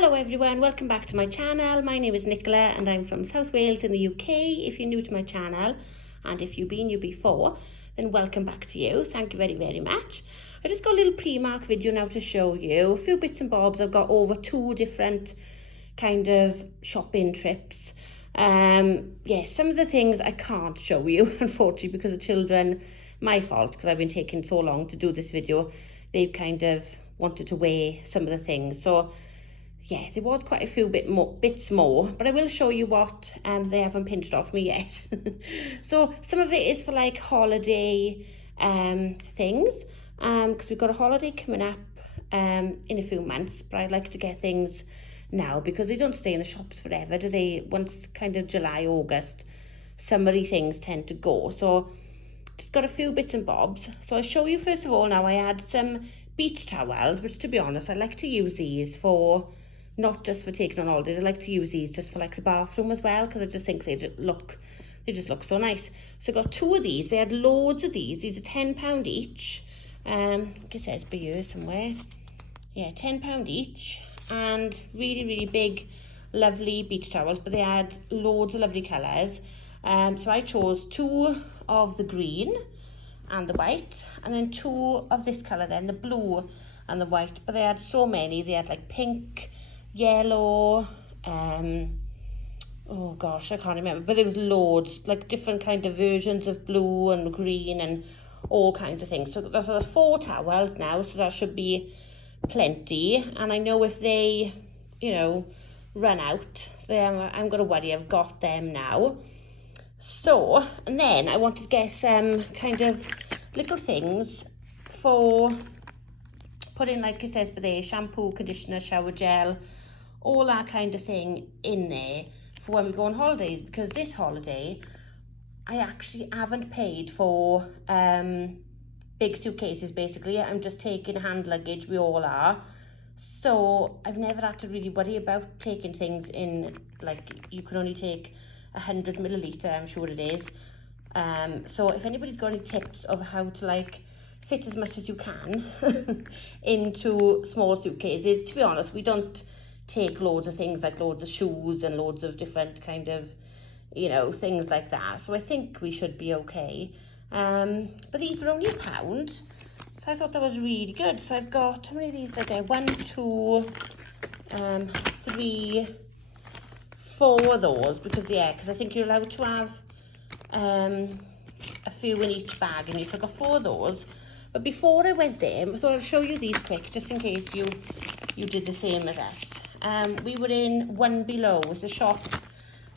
Hello everyone, welcome back to my channel. My name is Nicola and I'm from South Wales in the UK. If you're new to my channel and if you've been new before, then welcome back to you. Thank you very much. I just got a little Primark video now to show you. A few bits and bobs. I've got over 2 different kind of shopping trips. Yeah, some of the things I can't show you unfortunately because the children, my fault because I've been taking so long to do this video. They've kind of wanted to weigh some of the things. So yeah, there was quite a few bits more, but I will show you what they haven't pinched off me yet. So some of it is for like holiday things, because we've got a holiday coming up in a few months, but I'd like to get things now because they don't stay in the shops forever, do they? Once kind of July, August, summery things tend to go. So just got a few bits and bobs. So I'll show you first of all now. I had some beach towels, which to be honest, I like to use these for not just for taking on holidays. I like to use these just for like the bathroom as well because I just think they just look so nice. So I got 2 of these. They had loads of these. These are £10 each. I guess there's by here somewhere. Yeah, £10 each, and really big, lovely beach towels. But they had loads of lovely colours. So I chose 2 of the green and the white, and then 2 of this colour then, the blue and the white. But they had so many. They had like pink, yellow, oh gosh, I can't remember, but there was loads, like different kind of versions of blue and green and all kinds of things. So there's 4 towels now, so that should be plenty. And I know if they, you know, run out, then I'm going to worry. I've got them now. So, and then I wanted to get some kind of little things for putting, like it says, but there, shampoo, conditioner, shower gel, all that kind of thing in there for when we go on holidays. Because this holiday, I actually haven't paid for big suitcases, basically. I'm just taking hand luggage, we all are. So I've never had to really worry about taking things in, like you can only take 100 milliliter, I'm sure it is. So if anybody's got any tips of how to like fit as much as you can into small suitcases. To be honest, we don't take loads of things, like loads of shoes and loads of different kind of, you know, things like that. So I think we should be okay. But these were only £1. So I thought that was really good. So I've got, how many of these are there? 1, 2, 3, 4 of those, because I think you're allowed to have a few in each bag, and so I got 4 of those. But before I went there, I thought I'll show you these quick, just in case you did the same as us. We were in One Below. It's a shop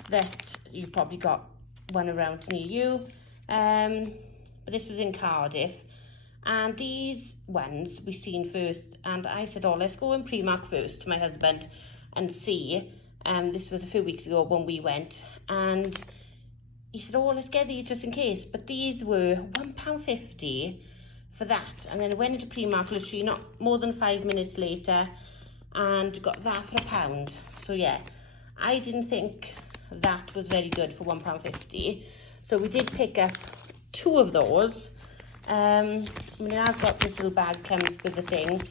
that you probably got one around near you. But this was in Cardiff. And these ones we seen first. And I said, oh, let's go in Primark first to my husband and see. This was a few weeks ago when we went. And he said, oh, let's get these just in case. But these were £1.50 for that. And then I went into Primark literally not more than 5 minutes later and got that for £1. So yeah, I didn't think that was very good for £1.50. So we did pick up 2 of those. I mean, I've got this little bag comes with the thing,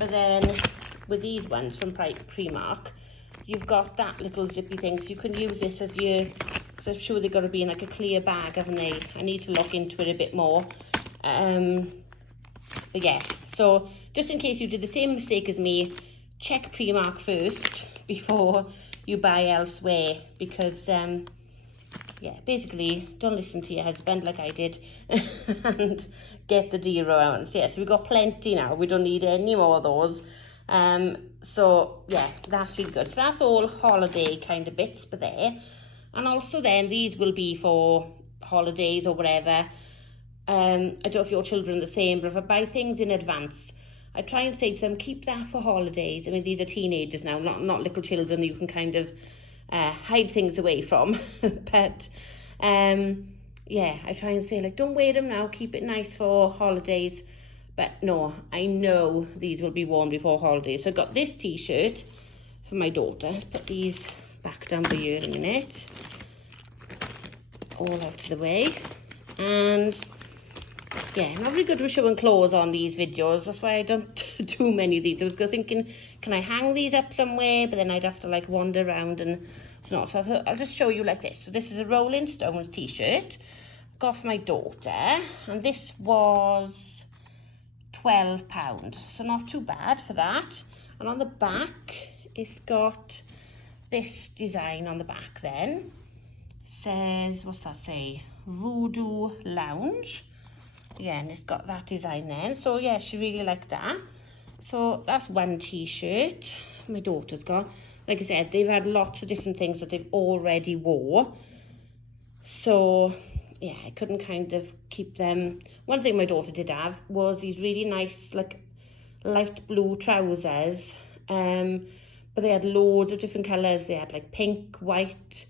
but then with these ones from Primark, you've got that little zippy thing, so you can use this as your, because I'm sure they've got to be in like a clear bag, haven't they? I need to look into it a bit more. But yeah, so just in case you did the same mistake as me, check Primark first before you buy elsewhere, because yeah, basically don't listen to your husband like I did and get the deal around. So yeah, so we've got plenty now, we don't need any more of those. So yeah, that's really good. So that's all holiday kind of bits but there. And also then these will be for holidays or whatever. I don't know if your children are the same, but if I buy things in advance, I try and say to them, keep that for holidays. I mean, these are teenagers now, not little children that you can kind of hide things away from. But yeah, I try and say, like, don't wear them now, keep it nice for holidays. But no, I know these will be worn before holidays. So I got this t-shirt for my daughter. Put these back down the ear in a minute. All out of the way. And Yeah, I'm not very good with showing clothes on these videos. That's why I don't do many of these. I was thinking, can I hang these up somewhere? But then I'd have to like wander around and it's not. So I thought I'll just show you like this. So this is a Rolling Stones t-shirt. Got for my daughter. And this was £12. So not too bad for that. And on the back, it's got this design on the back then. It says, what's that say? Voodoo Lounge. Yeah, and it's got that design then. So yeah, she really liked that. So that's one t-shirt my daughter's got. Like I said, they've had lots of different things that they've already wore. So yeah, I couldn't kind of keep them. One thing my daughter did have was these really nice like light blue trousers. But they had loads of different colours. They had like pink, white,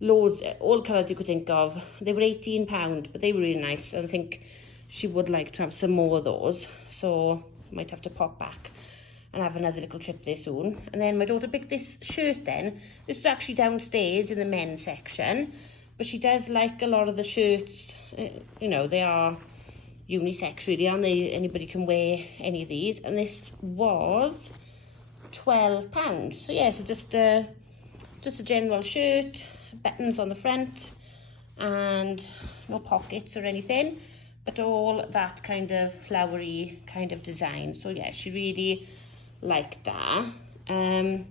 loads, all colours you could think of. They were £18, but they were really nice. And I think she would like to have some more of those. So I might have to pop back and have another little trip there soon. And then my daughter picked this shirt then. This was actually downstairs in the men's section. But she does like a lot of the shirts. You know, they are unisex really, aren't they? Anybody can wear any of these. And this was £12. So yeah, so just a general shirt, buttons on the front, and no pockets or anything, but all that kind of flowery kind of design. So yeah, she really liked that. I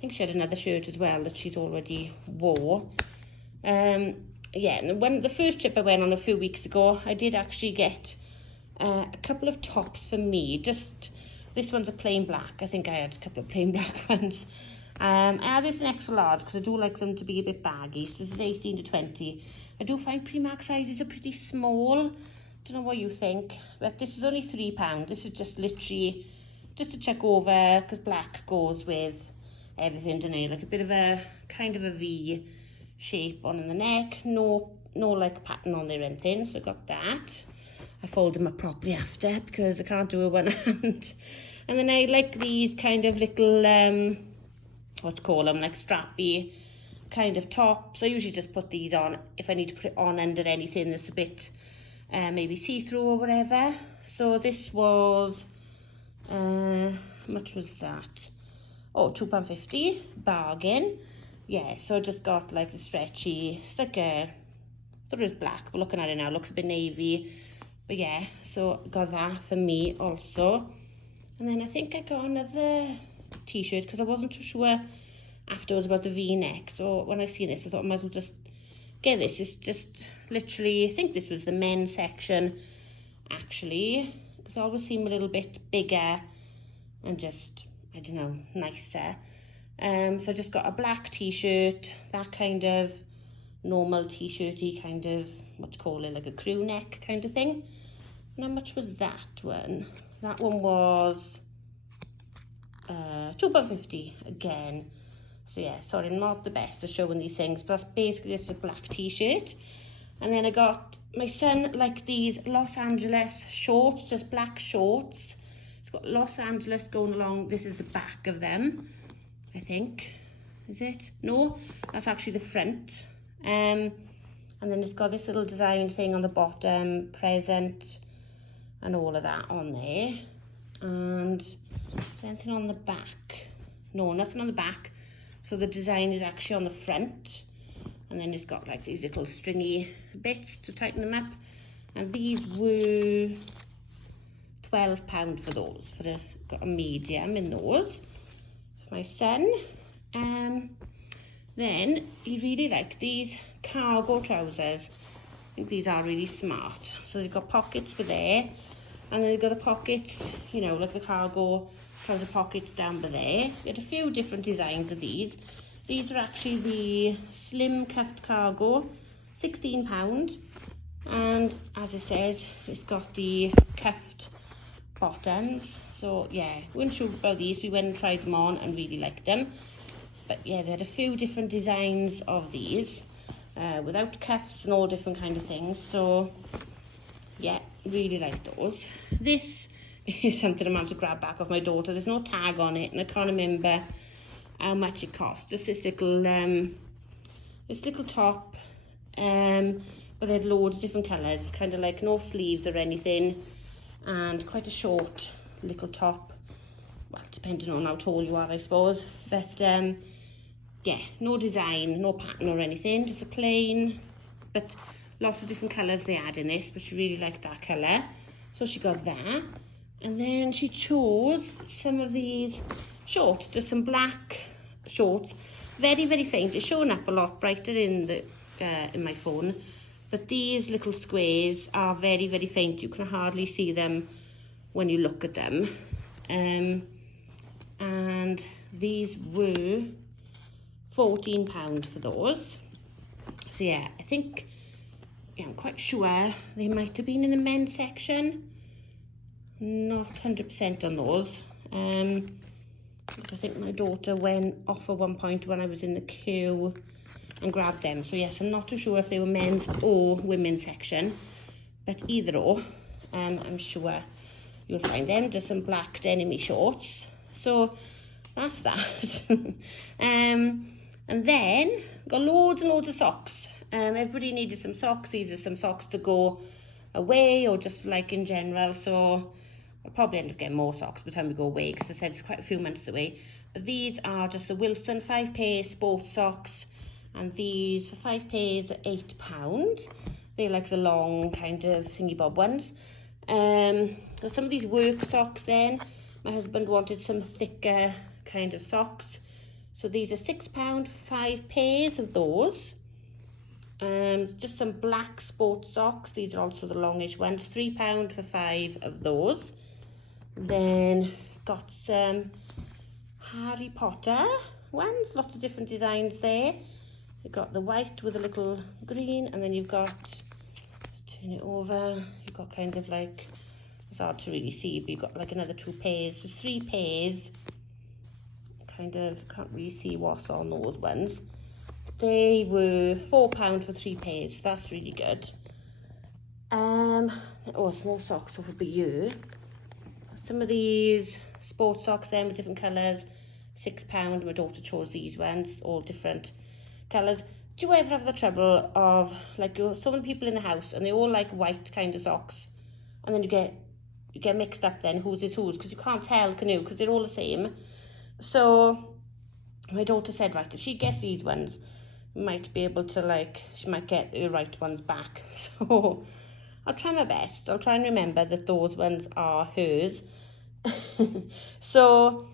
think she had another shirt as well that she's already wore. Yeah, and when the first trip I went on a few weeks ago, I did actually get a couple of tops for me. Just this one's a plain black. I think I had a couple of plain black ones. I had this in extra large because I do like them to be a bit baggy. So this is 18 to 20. I do find Primark sizes are pretty small. Don't know what you think, but this was only £3. This is just literally just to check over because black goes with everything, doesn't it? Like a bit of a kind of a V shape on in the neck. No like pattern on there or anything. So I got that. I fold them up properly after because I can't do it one hand. And then I like these kind of little what to call them, like strappy kind of tops. I usually just put these on if I need to put it on under anything that's a bit maybe see-through or whatever. So this was how much was that? Oh, £2.50, bargain. Yeah, so I just got like the stretchy, it's like I thought it was black, but looking at it now, it looks a bit navy. But yeah, so got that for me also. And then I think I got another t-shirt because I wasn't too sure afterwards about the v-neck. So when I seen this, I thought I might as well just get this. It's just literally, I think this was the men's section actually, because I always seem a little bit bigger and just, I don't know, nicer. So I just got a black t-shirt, that kind of normal t-shirty kind of, what to call it, like a crew neck kind of thing. And how much was that one? That one was £2.50 again. So yeah, sorry, I'm not the best at showing these things, but that's basically just a black t-shirt. And then I got my son like these Los Angeles shorts, just black shorts. It's got Los Angeles going along. This is the back of them, I think. Is it? No, that's actually the front. And then it's got this little design thing on the bottom, present, and all of that on there. And is there anything on the back? No, nothing on the back. So the design is actually on the front. And then it's got like these little stringy bits to tighten them up. And these were £12 for those. Got a medium in those for my son. Then he really liked these cargo trousers. I think these are really smart. So they've got pockets for there. And then they've got the pockets, you know, like the cargo trouser pockets down by there. We had a few different designs of these. These are actually the slim cuffed cargo, £16. And as it says, it's got the cuffed bottoms. So yeah, we weren't sure about these. We went and tried them on and really liked them. But yeah, they had a few different designs of these without cuffs and all different kind of things. So yeah, really like those. This is something I'm going to grab back off my daughter. There's no tag on it and I can't remember how much it cost. Just this little top. But but they had loads of different colours, kind of like no sleeves or anything, and quite a short little top, well, depending on how tall you are, I suppose, but yeah, no design, no pattern or anything, just a plain, but lots of different colours they had in this, but she really liked that colour, so she got that. And then she chose some of these shorts, just some black shorts, very, very faint. It's showing up a lot brighter in the in my phone, but these little squares are very, very faint. You can hardly see them when you look at them. And these were £14 for those. So yeah, I think, yeah, I'm quite sure they might have been in the men's section. Not 100% on those. I think my daughter went off at one point when I was in the queue and grabbed them. So yes, I'm not too sure if they were men's or women's section, but either or, I'm sure you'll find them. Just some black denim shorts. So that's that. And then got loads and loads of socks. Everybody needed some socks. These are some socks to go away or just like in general. So I'll probably end up getting more socks by the time we go away, because I said it's quite a few months away. But these are just the Wilson 5 pair sports socks, and these for 5 pairs are £8. They're like the long kind of thingy bob ones. There's some of these work socks then. My husband wanted some thicker kind of socks. So these are £6 for 5 pairs of those. Just some black sports socks. These are also the longish ones. £3 for 5 of those. Then got some Harry Potter ones, lots of different designs there. You've got the white with a little green, and then you've got, let's turn it over, you've got kind of like, it's hard to really see, but you've got like another 2 pairs. There's 3 pairs, kind of can't really see what's on those ones. They were £4 for 3 pairs, so that's really good. Oh, small socks over here. Some of these sports socks then with different colours, £6. My daughter chose these ones, all different colours. Do you ever have the trouble of, like, so many people in the house and they all like white kind of socks, and then you get mixed up then whose is whose, because you can't tell, can you, because they're all the same. So my daughter said, right, if she gets these ones, might be able to, like, she might get the right ones back. So I'll try my best. I'll try and remember that those ones are hers. So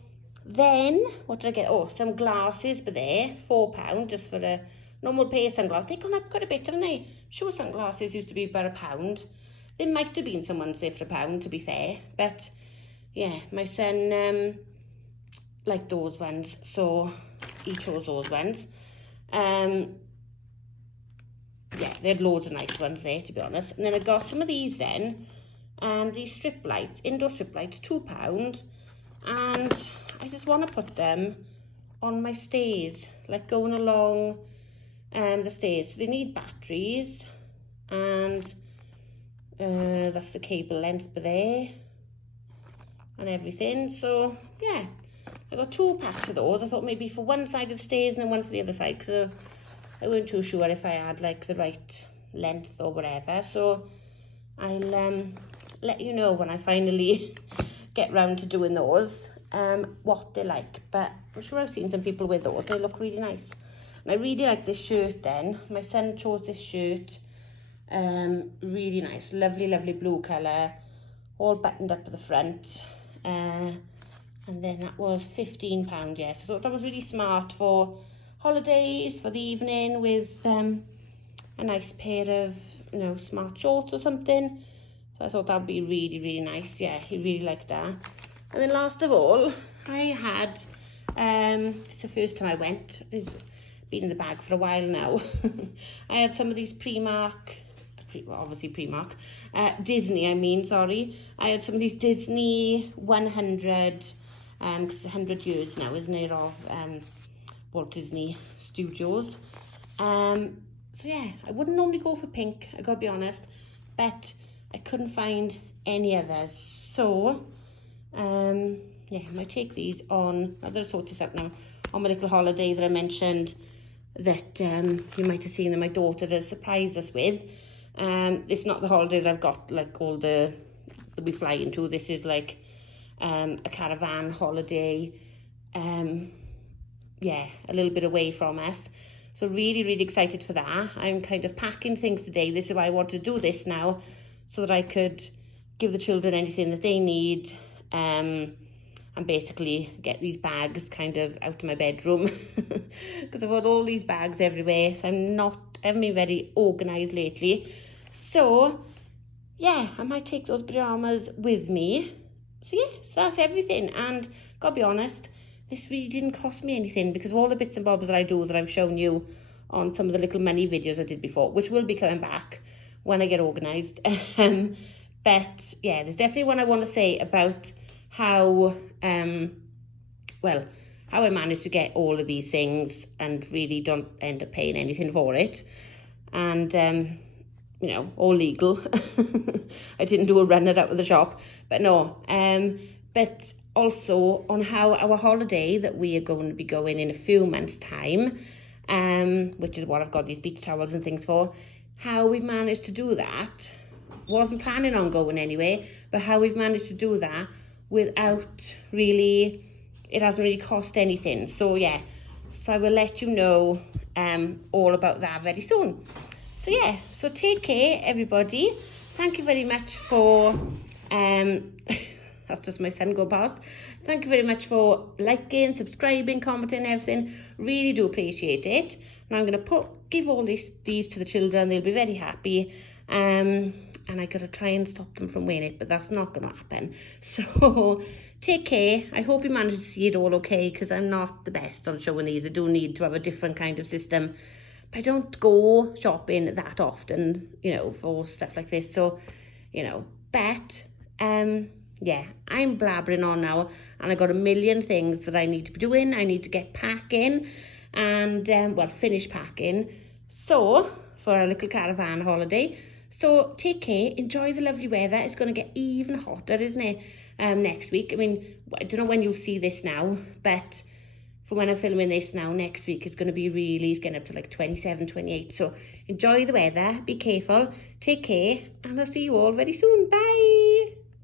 then, what did I get? Oh, some glasses were there, £4 just for a normal pair of sunglasses. They've gone up quite a bit, haven't they? Sure, sunglasses used to be about £1. There might have been some ones there for £1, to be fair. But yeah, my son liked those ones, so he chose those ones. Yeah, they had loads of nice ones there, to be honest. And then I got some of these then, these strip lights, indoor strip lights, £2. And I just want to put them on my stairs, like going along the stairs. So they need batteries, and that's the cable length there and everything. So yeah, I got 2 packs of those. I thought maybe for one side of the stairs and then one for the other side, because I weren't too sure if I had like the right length or whatever. So I'll let you know when I finally get round to doing those, what they're like. But I'm sure I've seen some people with those. They look really nice. And I really like this shirt then. My son chose this shirt. Really nice. Lovely, lovely blue colour. All buttoned up at the front. And then that was £15, yes. I thought that was really smart for holidays, for the evening, with a nice pair of, you know, smart shorts or something. So I thought that would be really, really nice. Yeah, he really liked that. And then last of all, I had, it's the first time I went. It's been in the bag for a while now. I had some of these Primark, obviously Primark, Disney, I mean, sorry. I had some of these Disney 100, because it's 100 years now, isn't it, of Walt Disney Studios. So yeah, I wouldn't normally go for pink, I gotta be honest, but I couldn't find any others. So yeah, I might take these on, I'll just sort this out now, on my little holiday that I mentioned that you might have seen that my daughter has surprised us with. It's not the holiday that I've got like all the that we fly into. This is like a caravan holiday, yeah, a little bit away from us. So really, really excited for that. I'm kind of packing things today. This is why I want to do this now, so that I could give the children anything that they need, and basically get these bags kind of out of my bedroom because I've got all these bags everywhere, so I haven't been very organised lately. So yeah, I might take those pyjamas with me. So yeah, so that's everything. And gotta be honest, this really didn't cost me anything because of all the bits and bobs that I do that I've shown you on some of the little money videos I did before, which will be coming back when I get organised. But yeah, there's definitely one I want to say about how, well, how I managed to get all of these things and really don't end up paying anything for it. And, you know, all legal. I didn't do a runner out of the shop, but no. But also on how our holiday that we are going to be going in a few months' time, which is what I've got these beach towels and things for, how we've managed to do that. Wasn't planning on going anyway, but how we've managed to do that without really, it hasn't really cost anything. So yeah, so I will let you know all about that very soon. So yeah, so take care everybody. Thank you very much for that's just my son go past. Thank you very much for liking, subscribing, commenting, everything. Really do appreciate it. Now I'm going to give all these to the children. They'll be very happy. And I got to try and stop them from wearing it, but that's not going to happen. So take care. I hope you managed to see it all okay, because I'm not the best on showing these. I do need to have a different kind of system. But I don't go shopping that often, you know, for stuff like this. So, you know, but, yeah, I'm blabbering on now. And I got a million things that I need to be doing. I need to get packing and, well, finish packing. So, for our little caravan holiday. So take care, enjoy the lovely weather. It's going to get even hotter, isn't it, next week? I mean, I don't know when you'll see this now, but from when I'm filming this now, next week is going to be really, it's getting up to like 27, 28. So enjoy the weather, be careful, take care, and I'll see you all very soon. Bye.